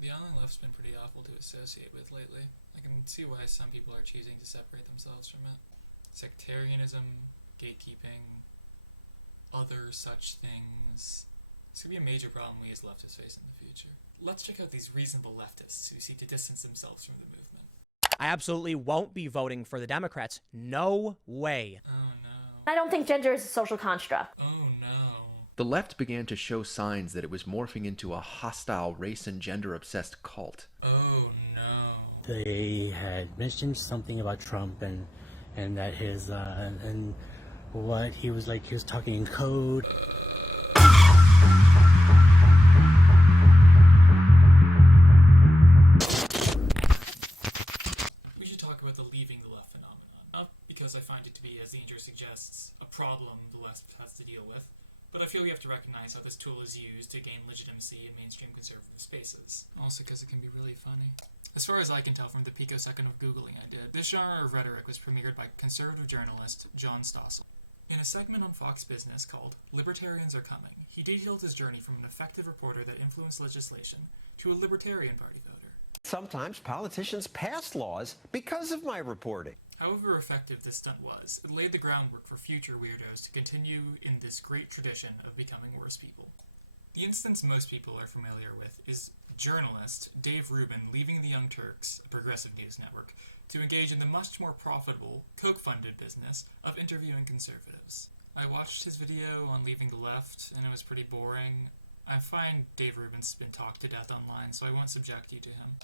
The online left's been pretty awful to associate with lately. I can see why some people are choosing to separate themselves from it. Sectarianism, gatekeeping, other such things. This could be a major problem we as leftists face in the future. Let's check out these reasonable leftists who seek to distance themselves from the movement. I absolutely won't be voting for the Democrats. No way. Oh no. I don't think gender is a social construct. Oh no. The left began to show signs that it was morphing into a hostile, race and gender-obsessed cult. Oh no. They had mentioned something about Trump and that his and what he was like, he was talking in code. We should talk about the leaving the left phenomenon. Not because I find it to be, as the intro suggests, a problem the left has to deal with, but I feel we have to recognize how this tool is used to gain legitimacy in mainstream conservative spaces. Also because it can be really funny. As far as I can tell from the picosecond of Googling I did, this genre of rhetoric was premiered by conservative journalist John Stossel. In a segment on Fox Business called Libertarians Are Coming, he detailed his journey from an effective reporter that influenced legislation to a Libertarian Party voter. Sometimes politicians pass laws because of my reporting. However effective this stunt was, it laid the groundwork for future weirdos to continue in this great tradition of becoming worse people. The instance most people are familiar with is journalist Dave Rubin leaving the Young Turks, a progressive news network, to engage in the much more profitable, Koch-funded business of interviewing conservatives. I watched his video on leaving the left, and it was pretty boring. I find Dave Rubin's been talked to death online, so I won't subject you to him.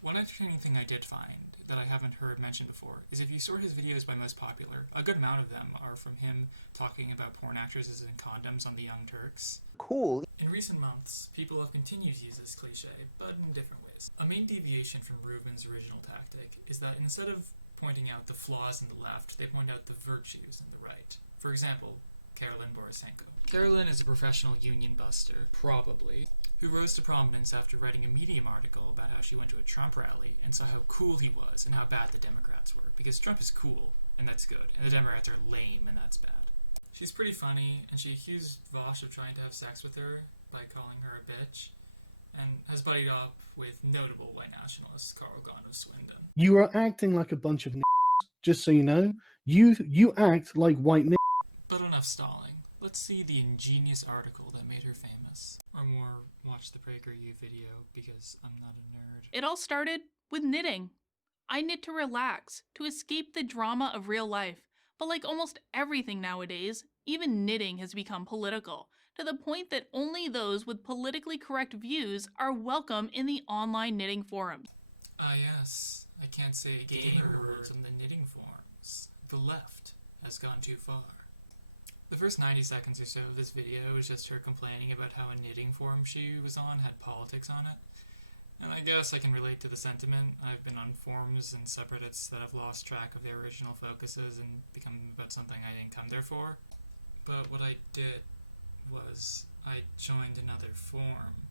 One entertaining thing I did find, that I haven't heard mentioned before, is if you sort his videos by most popular, a good amount of them are from him talking about porn actresses and condoms on the Young Turks. Cool. In recent months, people have continued to use this cliche, but in different ways. A main deviation from Rubin's original tactic is that instead of pointing out the flaws in the left, they point out the virtues in the right. For example, Karlyn Borysenko. Karlyn is a professional union buster, probably, who rose to prominence after writing a Medium article about how she went to a Trump rally and saw how cool he was and how bad the Democrats were. Because Trump is cool, and that's good, and the Democrats are lame, and that's bad. She's pretty funny, and she accused Vosh of trying to have sex with her by calling her a bitch, and has buddied up with notable white nationalist Carl Ghosn of Swindon. You are acting like a bunch of just so you know. You act like white But enough stalling. Let's see the ingenious article that made her famous. Or more, watch the PragerU video, because I'm not a nerd. It all started with knitting. I knit to relax, to escape the drama of real life. But like almost everything nowadays, even knitting has become political, to the point that only those with politically correct views are welcome in the online knitting forums. Ah yes, I can't say gamer words on the knitting forums. The left has gone too far. The first 90 seconds or so of this video was just her complaining about how a knitting forum she was on had politics on it. And I guess I can relate to the sentiment. I've been on forums and subreddits that have lost track of their original focuses and become about something I didn't come there for. But what I did was I joined another forum.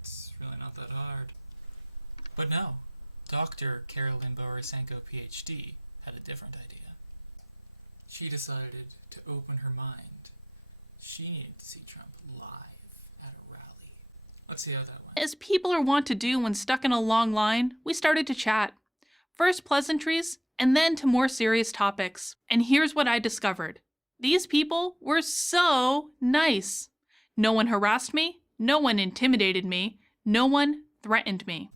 It's really not that hard. But no, Dr. Karlyn Borysenko, PhD, had a different idea. She decided to open her mind. She needed to see Trump live at a rally. Let's see how that went. As people are wont to do when stuck in a long line, we started to chat. First pleasantries, and then to more serious topics. And here's what I discovered. These people were so nice. No one harassed me, no one intimidated me, no one threatened me.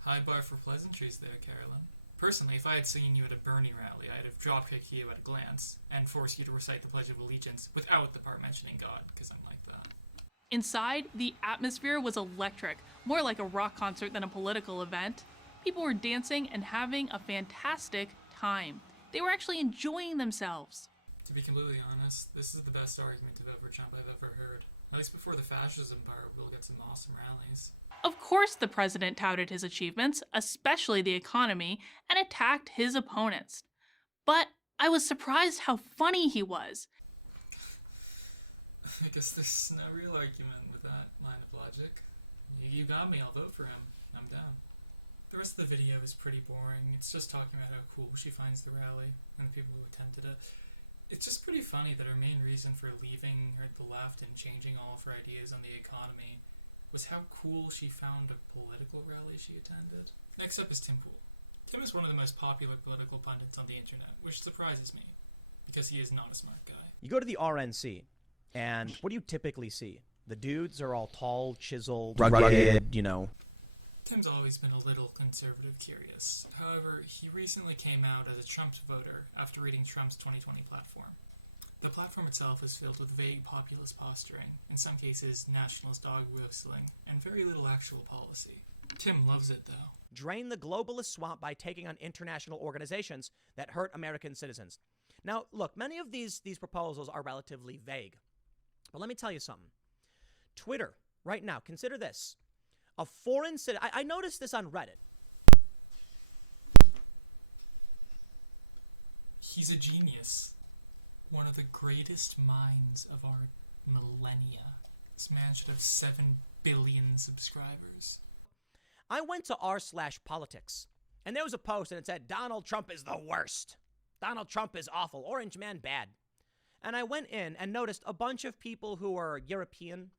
High bar for pleasantries there, Karlyn. Personally, if I had seen you at a Bernie rally, I'd have dropkicked you at a glance and forced you to recite the Pledge of Allegiance without the part mentioning God, because I'm like that. Inside, the atmosphere was electric, more like a rock concert than a political event. People were dancing and having a fantastic time. They were actually enjoying themselves. To be completely honest, this is the best argument of over Trump I've ever heard. At least before the fascism part, we'll get some awesome rallies. Of course the president touted his achievements, especially the economy, and attacked his opponents. But I was surprised how funny he was. I guess there's no real argument with that line of logic. You got me, I'll vote for him. I'm down. The rest of the video is pretty boring. It's just talking about how cool she finds the rally and the people who attended it. It's just pretty funny that her main reason for leaving the left and changing all of her ideas on the economy was how cool she found a political rally she attended. Next up is Tim Pool. Tim is one of the most popular political pundits on the internet, which surprises me, because he is not a smart guy. You go to the RNC, and what do you typically see? The dudes are all tall, chiseled, rugged, you know. Tim's always been a little conservative curious. However, he recently came out as a Trump voter after reading Trump's 2020 platform. The platform itself is filled with vague populist posturing, in some cases nationalist dog whistling, and very little actual policy. Tim loves it though. Drain the globalist swamp by taking on international organizations that hurt American citizens. Now, look, many of these proposals are relatively vague. But let me tell you something. Twitter, right now, consider this. A foreign citizen, I noticed this on Reddit. He's a genius. One of the greatest minds of our millennia. This man should have 7 billion subscribers. I went to r/politics, and there was a post and it said, Donald Trump is the worst. Donald Trump is awful. Orange man bad. And I went in and noticed a bunch of people who were European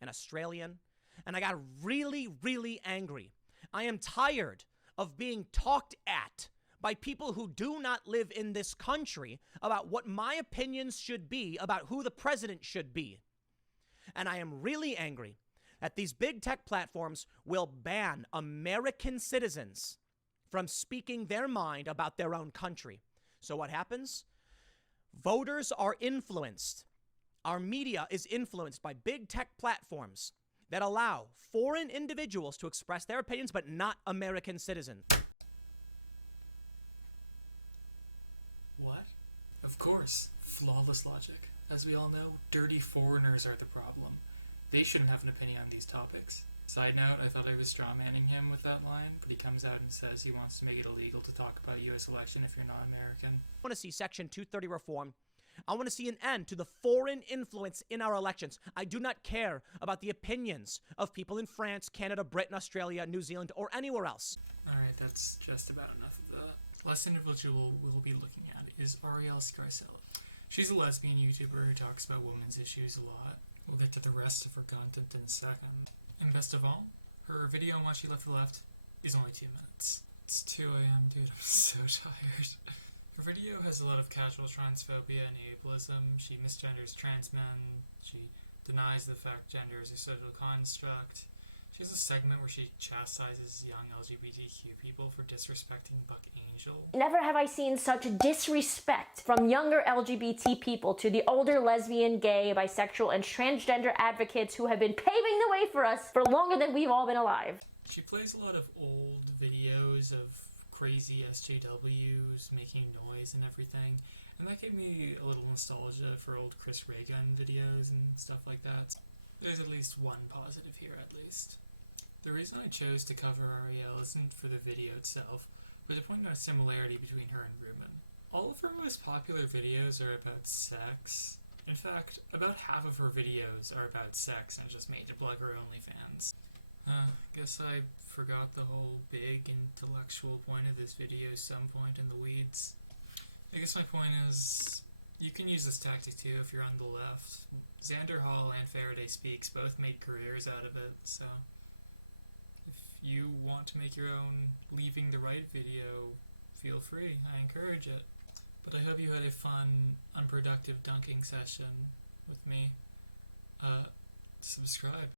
and Australian, and I got really, really angry. I am tired of being talked at by people who do not live in this country about what my opinions should be about who the president should be. And I am really angry that these big tech platforms will ban American citizens from speaking their mind about their own country. So what happens? Voters are influenced. Our media is influenced by big tech platforms that allow foreign individuals to express their opinions, but not American citizens. What? Of course, flawless logic. As we all know, dirty foreigners are the problem. They shouldn't have an opinion on these topics. Side note, I thought I was strawmanning him with that line, but he comes out and says he wants to make it illegal to talk about U.S. election if you're not American. I want to see Section 230 reform. I want to see an end to the foreign influence in our elections. I do not care about the opinions of people in France, Canada, Britain, Australia, New Zealand, or anywhere else. Alright, that's just about enough of that. Last individual we'll be looking at is Arielle Scarcella. She's a lesbian YouTuber who talks about women's issues a lot. We'll get to the rest of her content in a second. And best of all, her video on why she left the left is only 2 minutes. It's 2 a.m., dude, I'm so tired. Her video has a lot of casual transphobia and ableism. She misgenders trans men. She denies the fact gender is a social construct. She has a segment where she chastises young LGBTQ people for disrespecting Buck Angel. Never have I seen such disrespect from younger LGBT people to the older lesbian, gay, bisexual, and transgender advocates who have been paving the way for us for longer than we've all been alive. She plays a lot of old videos of crazy SJWs making noise and everything, and that gave me a little nostalgia for old Chris Ray Gun videos and stuff like that. There's at least one positive here, at least. The reason I chose to cover Arielle isn't for the video itself, but to point out a similarity between her and Ruben. All of her most popular videos are about sex. In fact, about half of her videos are about sex and just made to plug her OnlyFans. Guess I forgot the whole big intellectual point of this video some point in the weeds. I guess my point is, you can use this tactic too if you're on the left. Xander Hall and Faraday Speaks both made careers out of it, so if you want to make your own leaving the right video, feel free, I encourage it. But I hope you had a fun, unproductive dunking session with me. Subscribe.